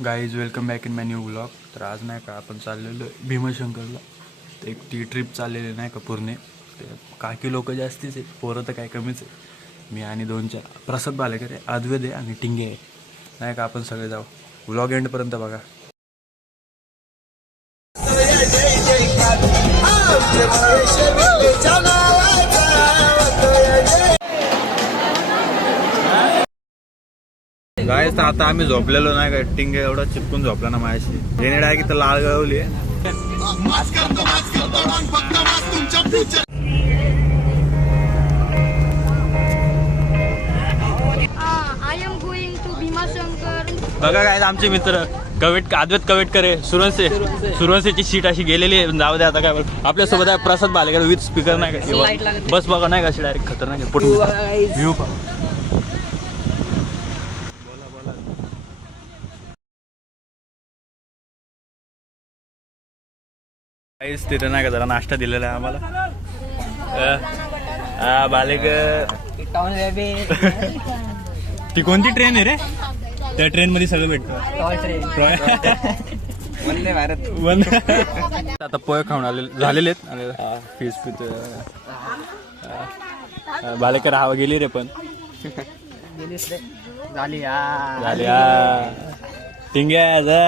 Guys welcome back in my new blog. तर आज नाही का आपण चाललेलो भीमाशंकरला. तर एक ती ट्रिप चाललेली नाही का पूर्ण. ते काकी लोक जास्तीच आहे, पोरं तर काय कमीच आहे. मी आणि 2-4 प्रसाद बालेकर आहे, अद्वैत आहे आणि टिंगे आहे नाही का. आपण सगळे जाऊ. ब्लॉग एंडपर्यंत बघा. गायस आता आम्ही झोपलेलो नाही का. टिंगे एवढा चिपकून झोपला ना माझ्याशी. येणे डायरेक्ट इथं लाल गळवली आहे. बघा काय आमचे मित्र अद्वैत कवेटकर आहे. सुरवंशेची सीट अशी गेलेली आहे. जाऊ दे आता काय. आपल्यासोबत आहे प्रसाद बालेकर विथ स्पीकर नाही का. बस बघा नाही का अशी डायरेक्ट खतरनाक व्ह्यू. काहीच तिथे नाही का जरा नाश्ता दिलेला आहे आम्हाला. बालेकर ती कोणती ट्रेन आहे रे? त्या ट्रेन मध्ये सगळं भेटतं. वंदे भारत. आता पोहे खाऊन झालेले आहेत. फीस पित बालेकर हवा गेली रे पण झाली.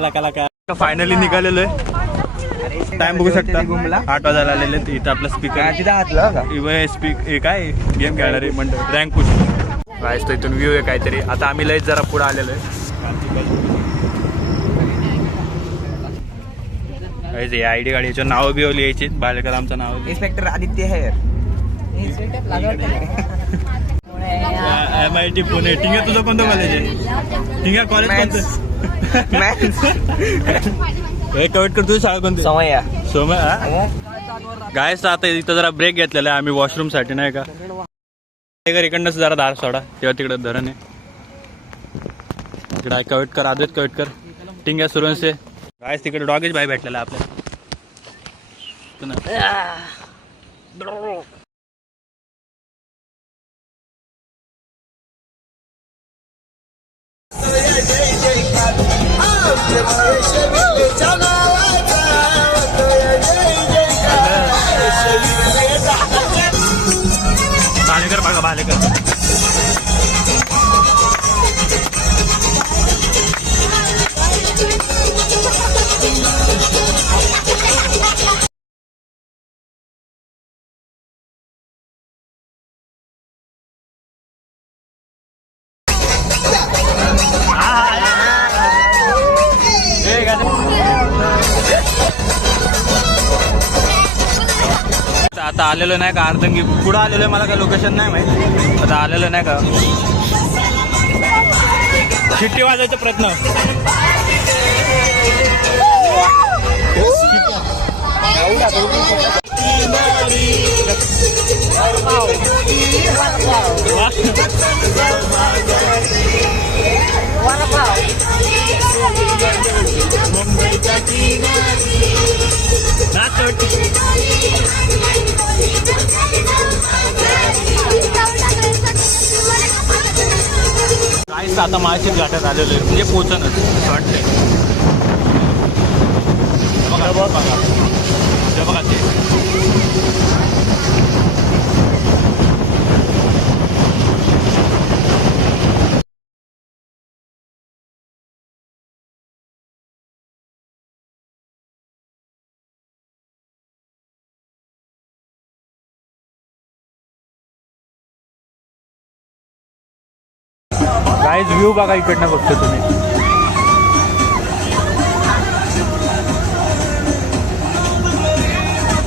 लका फायनली निघालेलो आहे. टाइम बघू शकता 8 वाजायला आलेले. इथं आपला स्पीकर काय गेम खेळणारे म्हणतात रँक पुश राहायचं. इथून व्ह्यू आहे काहीतरी. आता आम्ही लयच जरा पुढे आलेलो आहे. आयडी गाडीचे नाव बिव लिहायचे. बालेकर आमचं नाव इन्स्पेक्टर आदित्य है. MIT पुणे. टिंगा तुझं कोणतं कॉलेज आहे? टिंगा कॉलेज कोणतं? कवेट करतो. शाळा कोणती? सोमया. गायस आता इथं जरा ब्रेक घेतलेला आहे आम्ही वॉशरूम साठी नाही का. इकडनंच जरा धार सोडा तेव्हा तिकडे धरण आहे. इकडे कवेटकर आद्वैत कवेटकर टिंग्या सुरवंशे. गायस तिकडे डॉगेज भाई भेटलेला आपल्याला. बालेकर बघा बालेकर. आता आलेलो नाही का अर्धंगी. पुढं आलेलो आहे मला काय लोकेशन नाही माहिती. आता आलेलो नाही का. शिट्टी वाजायचा प्रयत्न. काहीच आता माळशेत घाटात आलेलो आहे. म्हणजे पोचणच वाटतंय. बघा ते गाईज व्ह्यू बघा इकडनं बघतो तुम्ही.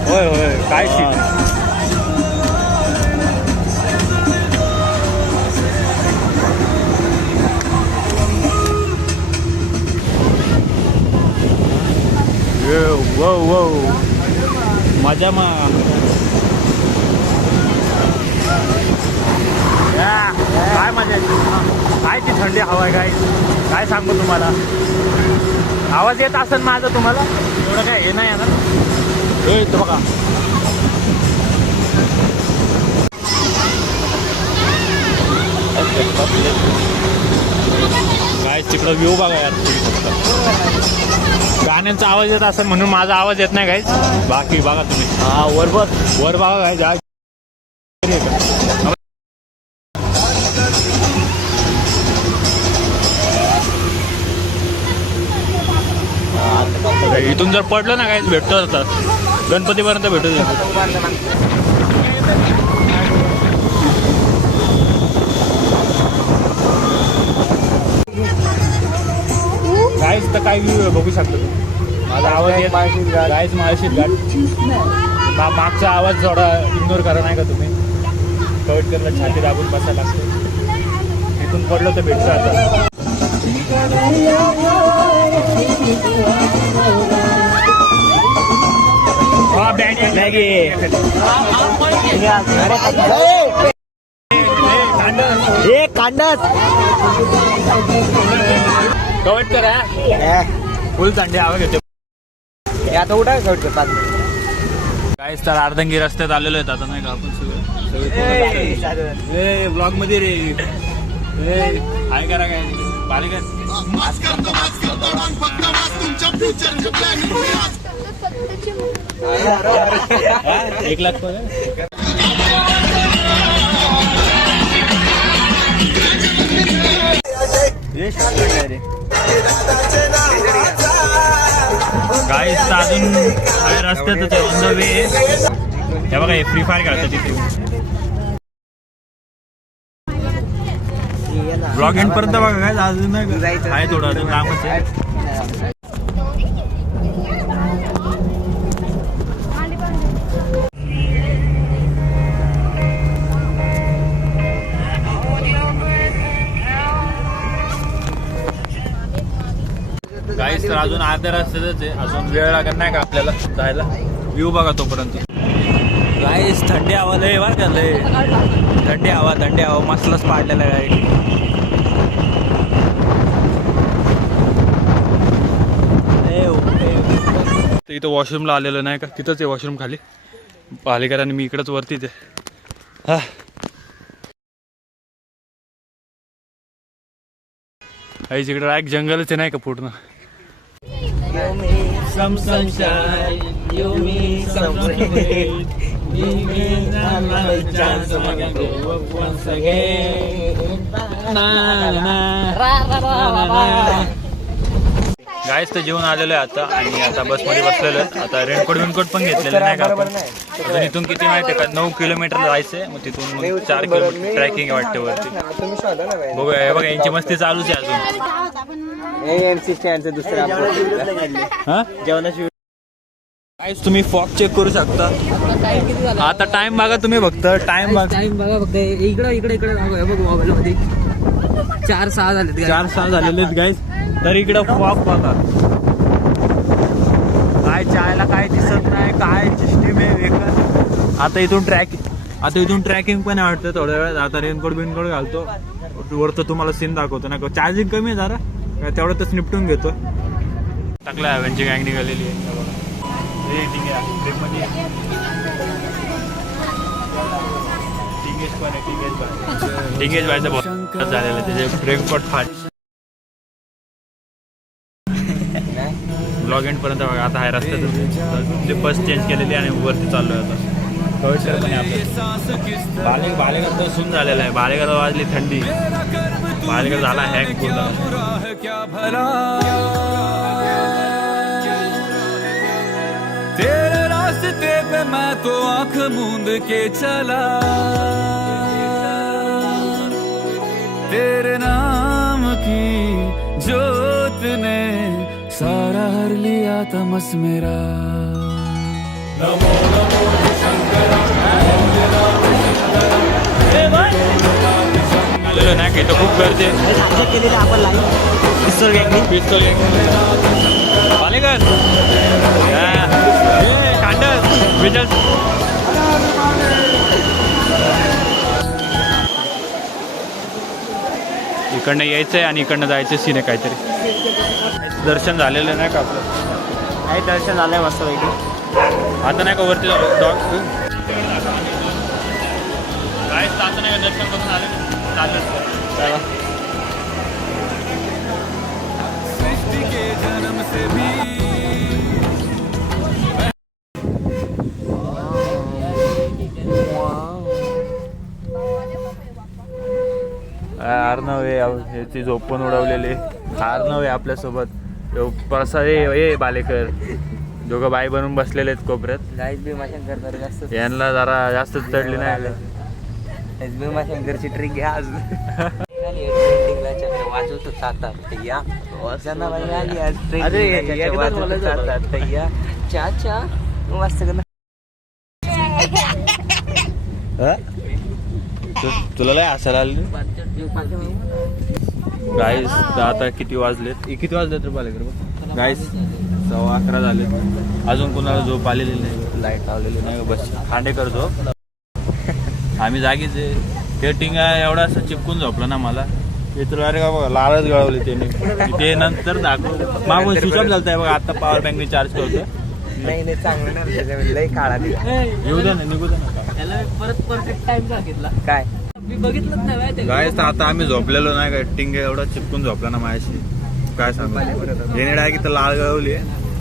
होय होय काय सीट. वो वो मजा मा. काय मजा येते. काय ती थंडी हवा आहे. काय सांगू तुम्हाला. आवाज येत असेल माझा तुम्हाला. एवढं काय हे नाही येणार. तो बघा Gracias. काय तिकडं व्ह्यू बघा यार तुम्ही फक्त. गाण्यांचा आवाज येत असेल म्हणून माझा आवाज येत नाही गाईज. बाकी बघा तुम्ही. हा वर बघा गाईज. इथून जर पडलं ना काहीच भेटतो आता गणपतीपर्यंत भेटू गाईज. तर काय व्ह्यू आहे बघू शकतो तुम्ही. माझा आवाज येत गाईज. माळशीत घाट मागचा आवाज थोडा इग्नोर करा नाही का तुम्ही. कवट करला छाती दाबून बसायला लागतो. इथून पडलं तर भेटतं आता. कवट करा फुल थंडी आवाज येते. आता उठा कवट करतात. काहीच तर अर्धंगी रस्त्यात आलेलो आहेत आता नाही का आपण सगळे ब्लॉग मध्ये रे. हाय करा काय बालिका. एक लाख गाईस अजून रस्त्यातच आहे ऑन द वे. हे बघा हे फ्री फायर खेळतात तिथे. ब्लॉग एंड पर्यंत बघा काय अजून आहे थोडं अजून कामच आहे. गाईस तर अजून अर्ध्या रस्त्यातच आहे. अजून वेळ लागत नाही का आपल्याला जायला. व्ह्यू बघा तोपर्यंत. गाईस थंडी हवा लय बरं का लय. थंडी हवा मस्तच पाडलेला गाडी. इथं वॉशरूमला आलेलं नाही का. तिथंच आहे वॉशरूम खाली. पालेकर आणि मी इकडंच वरतीच आहे. हा काहीच इकडं एक जंगलच आहे नाही का पूर्ण. Some sunshine, you mean some rain. Give me another chance, I'm gonna go up once again. गाईस तर जेवण आलेलं आहे आता आणि आता बसमध्ये बसलेलं आहे. आता रेनकोट पण घेतलेलं नाही का आपण. आता इथून किती माहिती आहे का 9 किलोमीटर जायचंय. मग तिथून मग 4 किलोमीटर ट्रॅकिंग वाटते वरती. बघूया हे बघा यांची मस्ती चालूच आहे अजून. जेवणाची गाईस तुम्ही फॉग चेक करू शकता. आता टाइम बघा तुम्ही फक्त. टाइम बघा फक्त. इकडे बघ मोबाईल मध्ये 4:06 झाले. 4:06 झालेले आहेत गाईस. तर इकडं फॉग बघा. काय चायला काय दिसत नाही. काय सिस्टीम आहे वेगळं. आता इथून ट्रॅकिंग पण वाटतं थोड्या वेळात. आता रेनकोट घालतो वरतं तुम्हाला सीन दाखवतो ना. चार्जिंग कमी आहे जरा तेवढं निपटून घेतो. टाकला हॅव्हनची गँग निघालेली आहे. टिंगेज व्हायचं बहुत झालेलं त्याचे रेनकोट फाट. ब्लॉग एंड पर्यंत बघा. आता हाय रस्त्यात बस चेंज केलेली आणि वरती चाललोय आता. बालेगाव तर सुन झालेला आहे. बालेगाव वाजली थंडी. बालेगाव झाला हॅक पूर्ण. तेरे रास्ते पे मैं तो आंख मूंद के चला. तेरे नाम की जोत ने सारा हर लिया तमस मेरा. नमो नमो शंकरा. नाही की तो खूप गर्दी आहे. पिस्तूल बालेगाव इकडनं यायचंय आणि इकडनं जायचं सीन आहे काहीतरी. दर्शन झालेलं नाही का आपलं. काही दर्शन झालंय मस्त पैकी. आता नाही का वरती डॉग काय आता नाही का दर्शन करून आले चालेल. से भी अर्णव आहे ह्याची झोप पण उडवलेली. अर्णव आहे आपल्यासोबत. प्रसाद ए बालेकर दोघं बाई बनून बसलेले आहेत कोपऱ्यात. गाईज भीमाशंकर तर जास्त यांना जरा जास्त चढली नाही. भीमाशंकरची ट्रिक घ्या आज. ट्रेंडिंगला चक्र वाजवतो सातात या जनाबाई आली आज ट्रेंडिंगला चक्र वाजवतो सातात या चा मस्त कर. तुला लय हसायला आली गाईस. आता किती वाजलेत रे बालेकर? गाईस 11:15 झाले. अजून कोणाला झोप आलेली नाही. लाईट लावलेली नाही. बस खांडेकर झोप. आम्ही जागीच आहे. ते टिंगा एवढा असं चिपकून झोपला ना मला. ते तुला अरे बाबा लालच गळवली त्याने. ते नंतर दाखव मागून स्विच ऑफ झालता बघा. आता पॉवर बँकने चार्ज करतो. नाही चांगलं नाही त्याच्यामध्ये लई काळा दिला. येऊ द्या ना निघू द्या ना. त्याला परत परफेक्ट टाइम सांगितला काय मी बघितलंच नाही. गाईस आता आम्ही झोपलेलो नाही का. टिंग एवढा चिपकून झोपला ना माझ्याशी. काय सांगू येणे डायरेक्ट तर लाल गळवली.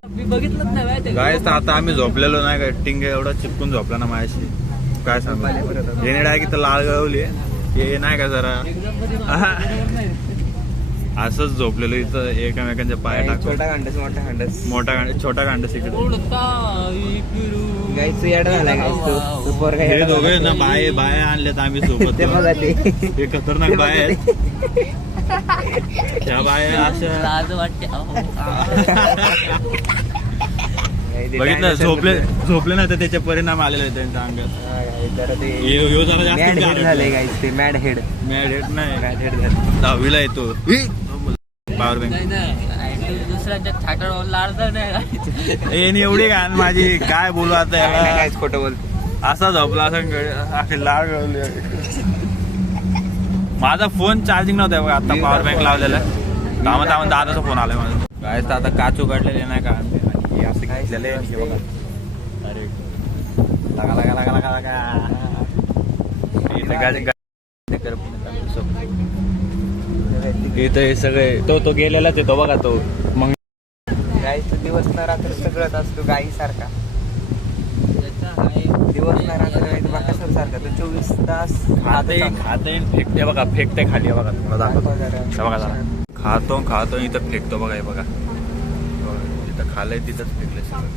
मी बघितलंच नाही. गाईस आता आम्ही झोपलेलो नाही का. टिंग एवढा चिपकून झोपला ना माझ्याशी. काय सांगू येणे डायरेक्ट तर लाल गळवली. हे नाही का जरा असंच झोपलेलो इथं एकमेकांच्या पाया टाकून. छोटा गांडस मोठा गांडस मोठा गांड छोटा गांडस इकडे. गाईच येडा झाला गाईच तू पोरगा हे येडा दोघे झाला. ना बाया आणल्यात आम्ही सोबत. ते बघा ते हे खतरनाक बाया आहेत. त्या बाया अशा लाज वाटते. बघितलं झोपले ना तर त्याचे परिणाम आलेले आहेत त्यांच्या अंगात. ह्यो जरा जास्त झाले गाईच ते मॅड हेड मॅड हेड नाही. मॅड हेड झाले. 10वीला येतो पॉवर बँक. दुसऱ्यांच्या छाटावर लाडता नाही. एवढी घाण माझी काय बोलू आता याला. काहीच खोटं बोलतो. असा झोपला असं लाळ गळवली. माझा फोन चार्जिंग नव्हता बघा. आता पॉवर बँक लावलेला. थांबा दादाचा फोन आलाय माझा. काय तर आता काचू काढलेले नाही का. असं घेतलेलं आहे बघा. अरे लगा इथं हे सगळे तो गेलेलाच आहे तो बघा. तो मग गाईच दिवस न रात्र सगळत असतो गाई सारखा. दिवस न रात्र बाकासर सारखा तो 24 तास खाते फेकते बघा. फेकते खाली बघा. तुम्हाला दाखवतो बघा जरा. खातो इथं फेकतो बघा. हे बघा इथं खालंय तिथंच फेकलंय सगळं.